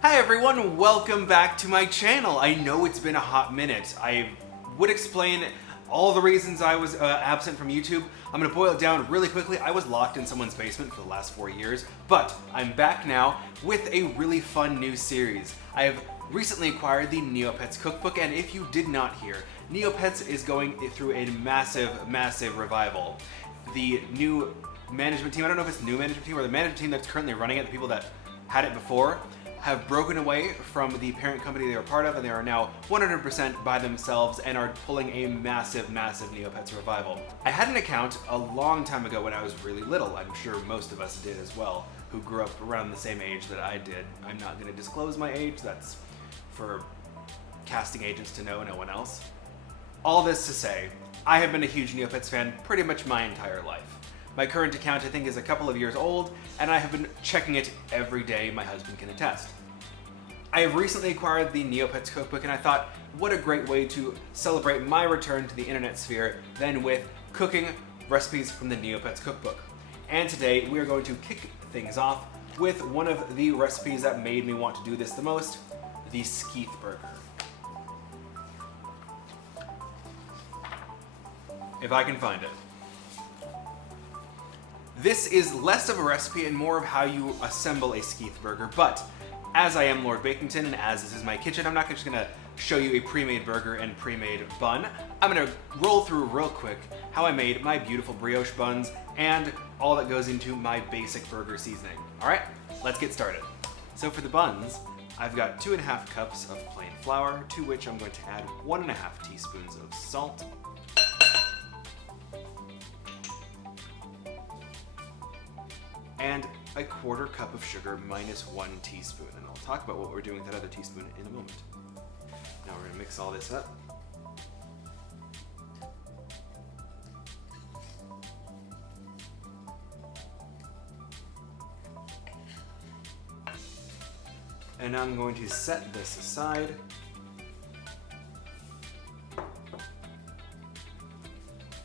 Hi everyone, welcome back to my channel. I know it's been a hot minute. I would explain all the reasons I was absent from YouTube. I'm gonna boil it down really quickly. I was locked in someone's basement for the last 4 years, but I'm back now with a really fun new series. I have recently acquired the Neopets Cookbook, and if you did not hear, Neopets is going through a massive revival. The new management team, I don't know if it's the new management team or the management team that's currently running it, the people that had it before, have broken away from the parent company they were part of, and they are now 100% by themselves and are pulling a massive Neopets revival. I had an account a long time ago when I was really little. I'm sure most of us did as well, who grew up around the same age that I did. I'm not going to disclose my age. That's for casting agents to know, no one else. All this to say, I have been a huge Neopets fan pretty much my entire life. My current account, I think, is a couple of years old, and I have been checking it every day, my husband can attest. I have recently acquired the Neopets Cookbook, and I thought, what a great way to celebrate my return to the internet sphere than with cooking recipes from the Neopets Cookbook. And today, we are going to kick things off with one of the recipes that made me want to do this the most, the Skeith Burger. If I can find it. This is less of a recipe and more of how you assemble a Skeith Burger, but as I am Lord Bakington and as this is my kitchen, I'm not just gonna show you a pre-made burger and pre-made bun. I'm gonna roll through real quick how I made my beautiful brioche buns and all that goes into my basic burger seasoning. All right, let's get started. So for the buns, I've got 2.5 cups of plain flour, to which I'm going to add 1.5 teaspoons of salt, and 1/4 cup of sugar minus 1 teaspoon. And I'll talk about what we're doing with that other teaspoon in a moment. Now we're gonna mix all this up. And I'm going to set this aside.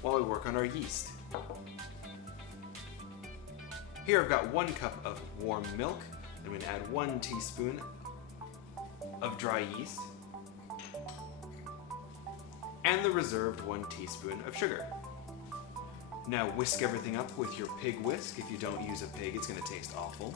While we work on our yeast. Here I've got 1 cup of warm milk. I'm going to add 1 teaspoon of dry yeast and the reserved 1 teaspoon of sugar. Now whisk everything up with your pig whisk. If you don't use a pig, it's going to taste awful.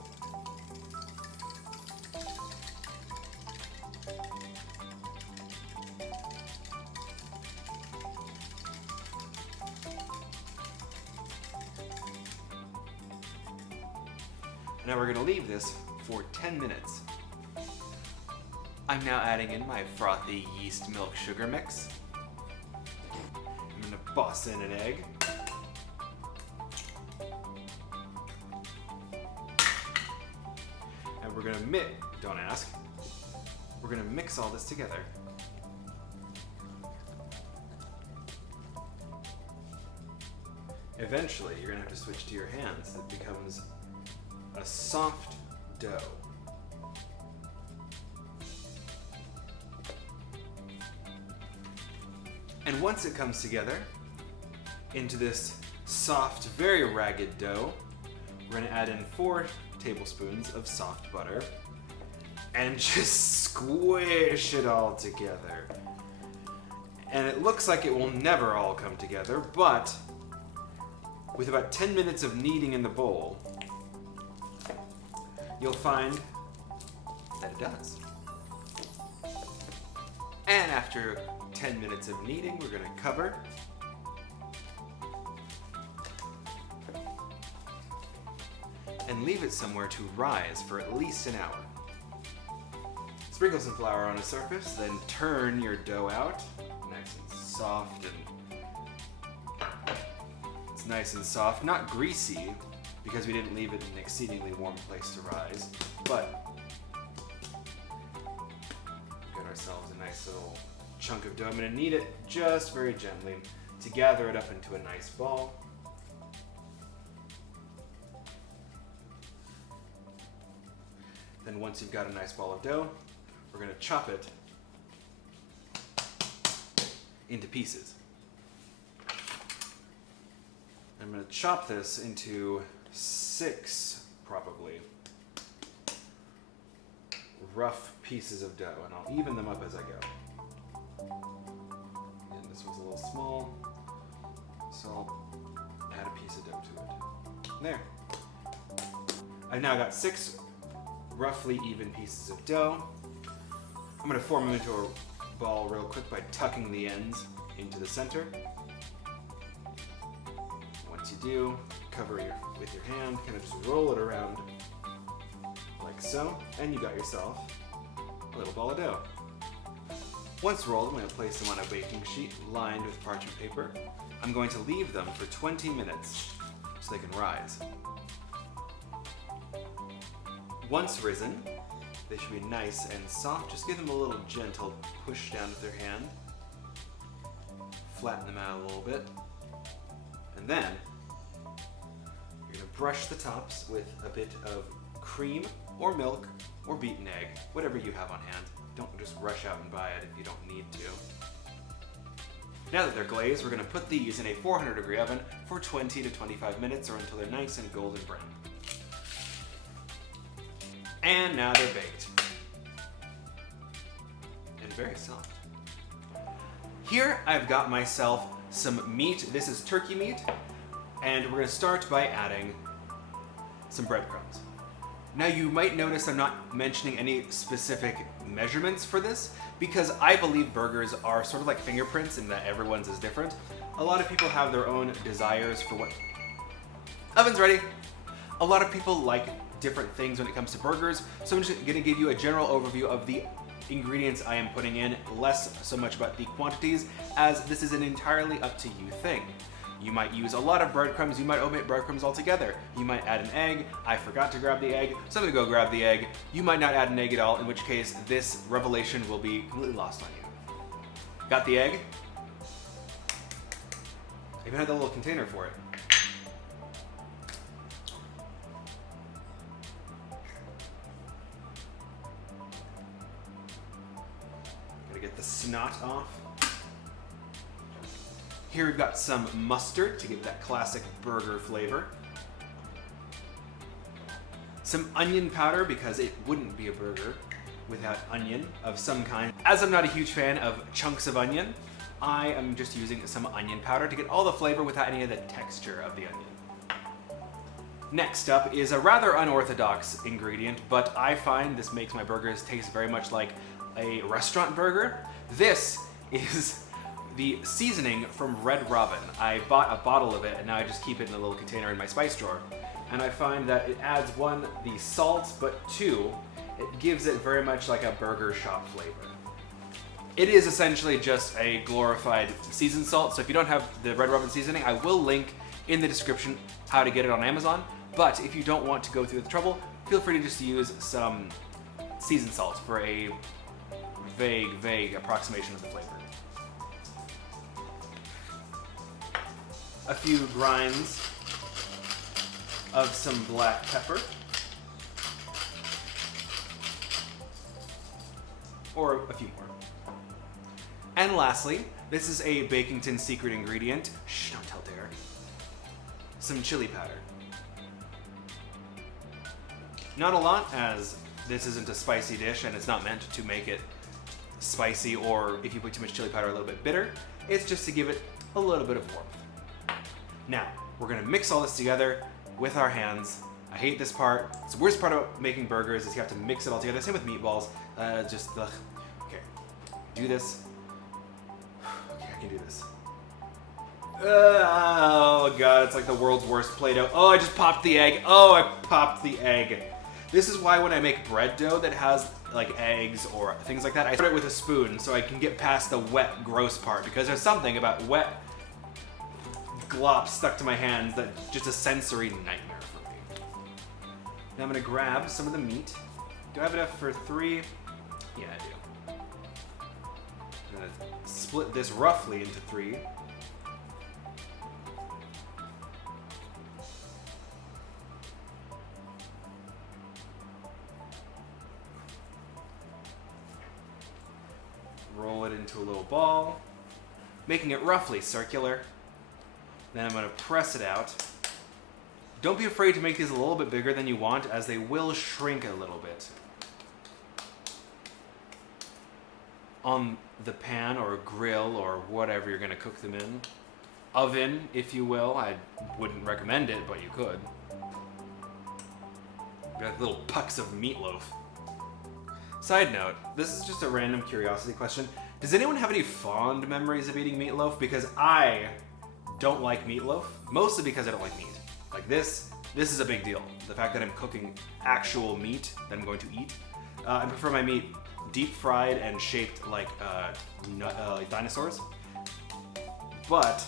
Now we're going to leave this for 10 minutes. I'm now adding in my frothy yeast milk sugar mix. I'm going to boss in an egg. And we're going to don't ask, we're going to mix all this together. Eventually, you're going to have to switch to your hands. It becomes a soft dough. And once it comes together into this soft, very ragged dough, we're going to add in 4 tablespoons of soft butter and just squish it all together. And it looks like it will never all come together, but with about 10 minutes of kneading in the bowl, you'll find that it does. And after 10 minutes of kneading, we're going to cover. And leave it somewhere to rise for at least an hour. Sprinkle some flour on a surface, then turn your dough out. Nice and soft, and it's nice and soft, not greasy, because we didn't leave it in an exceedingly warm place to rise, but we got ourselves a nice little chunk of dough. I'm going to knead it just very gently to gather it up into a nice ball. Then once you've got a nice ball of dough, we're going to chop it into pieces. I'm going to chop this into 6, probably, rough pieces of dough, and I'll even them up as I go. And this one's a little small, so I'll add a piece of dough to it. There. I've now got 6 roughly even pieces of dough. I'm going to form them into a ball real quick by tucking the ends into the center. Once you do, cover it with your hand, kind of just roll it around like so, and you got yourself a little ball of dough. Once rolled, I'm going to place them on a baking sheet lined with parchment paper. I'm going to leave them for 20 minutes so they can rise. Once risen, they should be nice and soft. Just give them a little gentle push down with your hand. Flatten them out a little bit. And then, you're going to brush the tops with a bit of cream or milk or beaten egg, whatever you have on hand. Don't just rush out and buy it if you don't need to. Now that they're glazed, we're going to put these in a 400-degree oven for 20 to 25 minutes or until they're nice and golden brown. And now they're baked. And very soft. Here I've got myself some meat. This is turkey meat. And we're going to start by adding some breadcrumbs. Now you might notice I'm not mentioning any specific measurements for this because I believe burgers are sort of like fingerprints in that everyone's is different. A lot of people have their own desires for what... Oven's ready! A lot of people like different things when it comes to burgers, so I'm just going to give you a general overview of the ingredients I am putting in, less so much about the quantities, as this is an entirely up to you thing. You might use a lot of breadcrumbs, you might omit breadcrumbs altogether. You might add an egg, I forgot to grab the egg, so I'm going to go grab the egg. You might not add an egg at all, in which case this revelation will be completely lost on you. Got the egg? I even had the little container for it. Get the snot off. Here we've got some mustard to give that classic burger flavor. Some onion powder because it wouldn't be a burger without onion of some kind. As I'm not a huge fan of chunks of onion, I am just using some onion powder to get all the flavor without any of the texture of the onion. Next up is a rather unorthodox ingredient, but I find this makes my burgers taste very much like a restaurant burger. This is the seasoning from Red Robin. I bought a bottle of it and now I just keep it in a little container in my spice drawer. And I find that it adds, 1, the salt, but 2, it gives it very much like a burger shop flavor. It is essentially just a glorified seasoned salt, so if you don't have the Red Robin seasoning, I will link in the description how to get it on Amazon. But if you don't want to go through the trouble, feel free to just use some seasoned salt for a vague approximation of the flavor. A few grinds of some black pepper. Or a few more. And lastly, this is a Bakington secret ingredient. Shh, don't tell Derek. Some chili powder. Not a lot, as this isn't a spicy dish and it's not meant to make it spicy, or if you put too much chili powder, a little bit bitter. It's just to give it a little bit of warmth. Now, we're gonna mix all this together with our hands. I hate this part. It's the worst part about making burgers is you have to mix it all together. Same with meatballs. Ugh. Okay, do this. Okay, I can do this. Oh God, it's like the world's worst Play-Doh. Oh, I just popped the egg. Oh, I popped the egg. This is why when I make bread dough that has like eggs or things like that, I put it with a spoon so I can get past the wet, gross part, because there's something about wet glop stuck to my hands that's just a sensory nightmare for me. Now I'm gonna grab some of the meat. Do I have enough for 3? Yeah, I do. I'm gonna split this roughly into 3. Roll it into a little ball, making it roughly circular. Then I'm going to press it out. Don't be afraid to make these a little bit bigger than you want, as they will shrink a little bit. on the pan or grill or whatever you're gonna cook them in. Oven, if you will. I wouldn't recommend it, but you could. Got little pucks of meatloaf. Side note, this is just a random curiosity question. Does anyone have any fond memories of eating meatloaf? Because I don't like meatloaf, mostly because I don't like meat. Like this is a big deal. The fact that I'm cooking actual meat that I'm going to eat. I prefer my meat deep fried and shaped like dinosaurs. But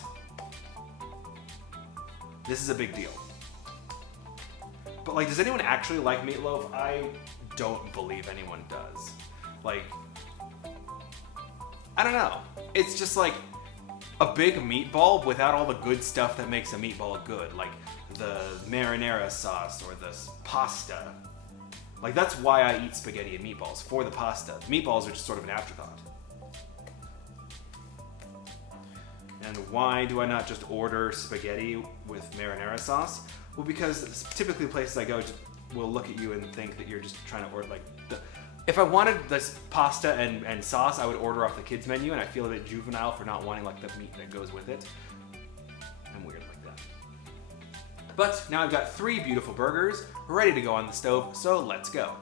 this is a big deal. But like, does anyone actually like meatloaf? I don't believe anyone does. Like, I don't know. It's just like a big meatball without all the good stuff that makes a meatball good. Like the marinara sauce or the pasta. Like, that's why I eat spaghetti and meatballs, for the pasta. Meatballs are just sort of an afterthought. And why do I not just order spaghetti with marinara sauce? Well, because typically places I go to will look at you and think that you're just trying to order, like, if I wanted this pasta and sauce, I would order off the kids menu, and I feel a bit juvenile for not wanting like the meat that goes with it. I'm weird like that. But now I've got 3 beautiful burgers ready to go on the stove, so let's go.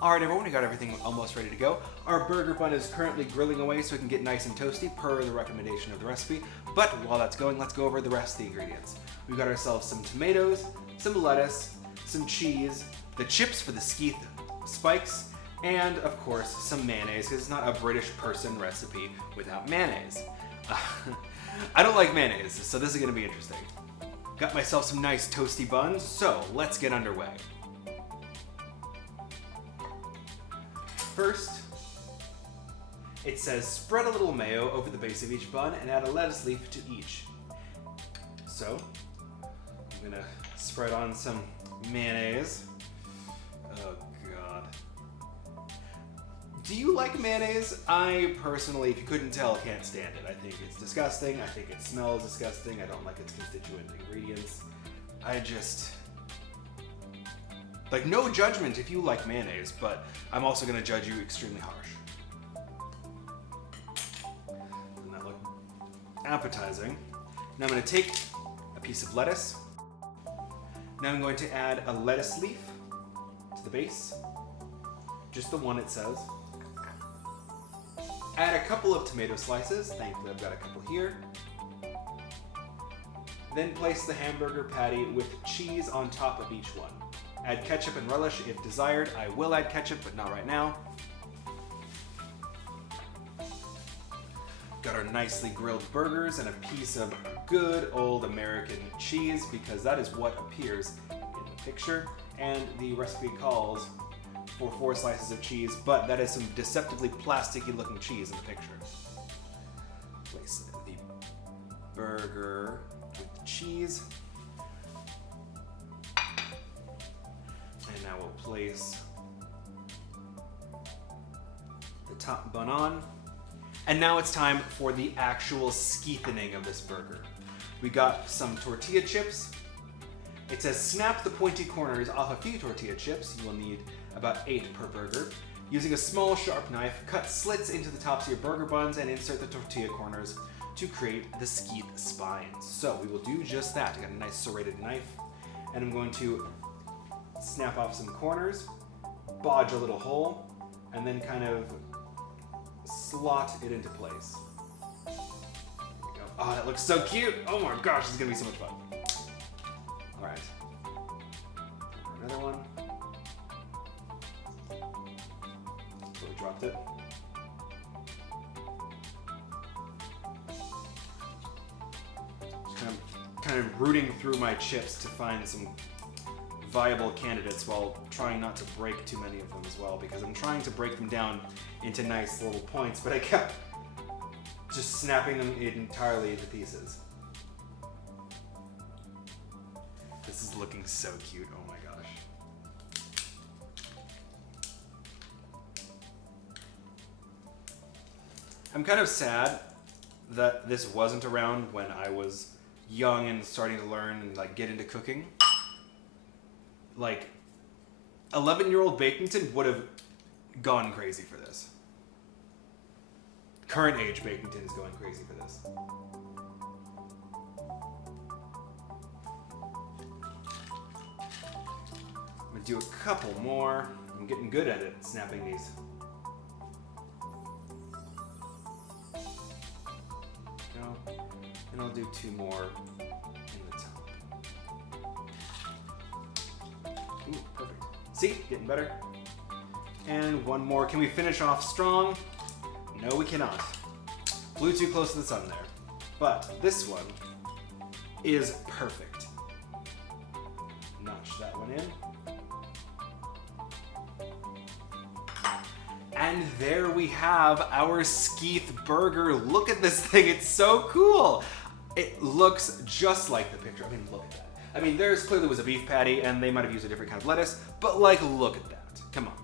Alright everyone, we got everything almost ready to go. Our burger bun is currently grilling away so it can get nice and toasty per the recommendation of the recipe. But while that's going, let's go over the rest of the ingredients. We've got ourselves some tomatoes, some lettuce, some cheese, the chips for the Skeith spikes, and of course some mayonnaise, because it's not a British person recipe without mayonnaise. I don't like mayonnaise, so this is going to be interesting. Got myself some nice toasty buns, so let's get underway. First, it says spread a little mayo over the base of each bun and add a lettuce leaf to each. So, I'm gonna spread on some mayonnaise. Oh God. Do you like mayonnaise? I personally, if you couldn't tell, can't stand it. I think it's disgusting. I think it smells disgusting. I don't like its constituent ingredients. I just... Like, no judgment if you like mayonnaise, but I'm also going to judge you extremely harsh. Doesn't that look appetizing? Now I'm going to take a piece of lettuce. Now I'm going to add a lettuce leaf to the base. Just the one, it says. Add a couple of tomato slices. Thankfully I've got a couple here. Then place the hamburger patty with cheese on top of each one. Add ketchup and relish if desired. I will add ketchup, but not right now. Got our nicely grilled burgers and a piece of good old American cheese, because that is what appears in the picture. And the recipe calls for 4 slices of cheese, but that is some deceptively plasticky looking cheese in the picture. Place the burger with the cheese. And now we'll place the top bun on. And now it's time for the actual Skeithing of this burger. We got some tortilla chips. It says snap the pointy corners off a few tortilla chips. You will need about 8 per burger. Using a small sharp knife, cut slits into the tops of your burger buns and insert the tortilla corners to create the Skeith spines. So we will do just that. I got a nice serrated knife, and I'm going to snap off some corners, bodge a little hole, and then kind of slot it into place. There we go. Oh, that looks so cute! Oh my gosh, this is gonna be so much fun. Alright. Another one. So we dropped it. Just kind of rooting through my chips to find some viable candidates while trying not to break too many of them as well, because I'm trying to break them down into nice little points, but I kept just snapping them entirely into pieces. This is looking so cute, oh my gosh. I'm kind of sad that this wasn't around when I was young and starting to learn and like get into cooking. Like 11-year-old Bakington would have gone crazy for this. Current age Bakington is going crazy for this. I'm gonna do a couple more. I'm getting good at it, snapping these. Go. And I'll do 2 more in the top. Ooh, perfect. See, getting better. And 1 more. Can we finish off strong? No, we cannot. Flew too close to the sun there. But this one is perfect. Notch that one in. And there we have our Skeith Burger. Look at this thing, it's so cool. It looks just like the picture. I mean, look at that. I mean, there's clearly was a beef patty and they might have used a different kind of lettuce, but like, look at that. Come on,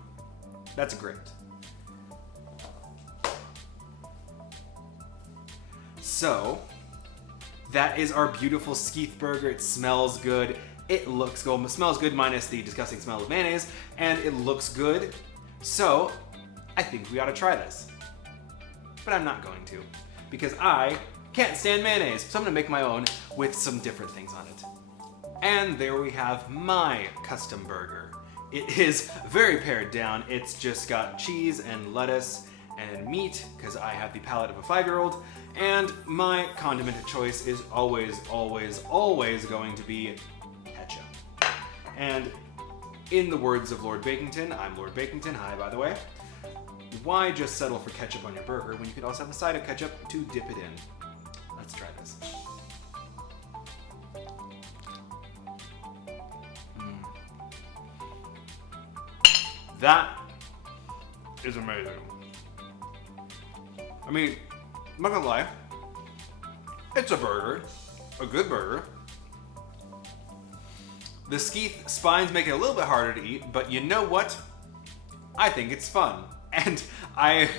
that's great. So, that is our beautiful Skeith Burger. It smells good. It looks good. It smells good minus the disgusting smell of mayonnaise, and it looks good. So, I think we ought to try this. But I'm not going to, because I can't stand mayonnaise, so I'm gonna make my own with some different things on it. And there we have my custom burger. It is very pared down. It's just got cheese and lettuce and meat, because I have the palate of a 5-year-old, and my condiment of choice is always, always, always going to be ketchup. And in the words of Lord Bakington, I'm Lord Bakington, hi by the way, why just settle for ketchup on your burger when you could also have a side of ketchup to dip it in? Let's try this. That is amazing. I mean, I'm not gonna lie, it's a burger, a good burger. The Skeith spines make it a little bit harder to eat, but you know what? I think it's fun. And I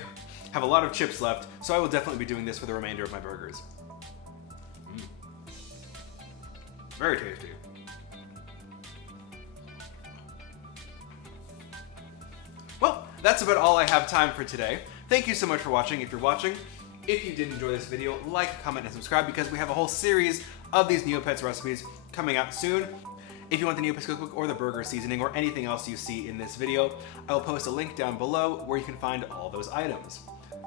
have a lot of chips left, so I will definitely be doing this for the remainder of my burgers. Very tasty. Well, that's about all I have time for today. Thank you so much for watching if you're watching. If you did enjoy this video, like, comment, and subscribe because we have a whole series of these Neopets recipes coming out soon. If you want the Neopets Cookbook or the burger seasoning or anything else you see in this video, I will post a link down below where you can find all those items.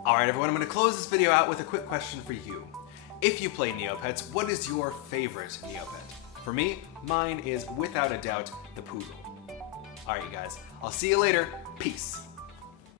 Alright everyone, I'm going to close this video out with a quick question for you. If you play Neopets, what is your favorite Neopet? For me, mine is without a doubt the Poodle. Alright you guys, I'll see you later. Peace.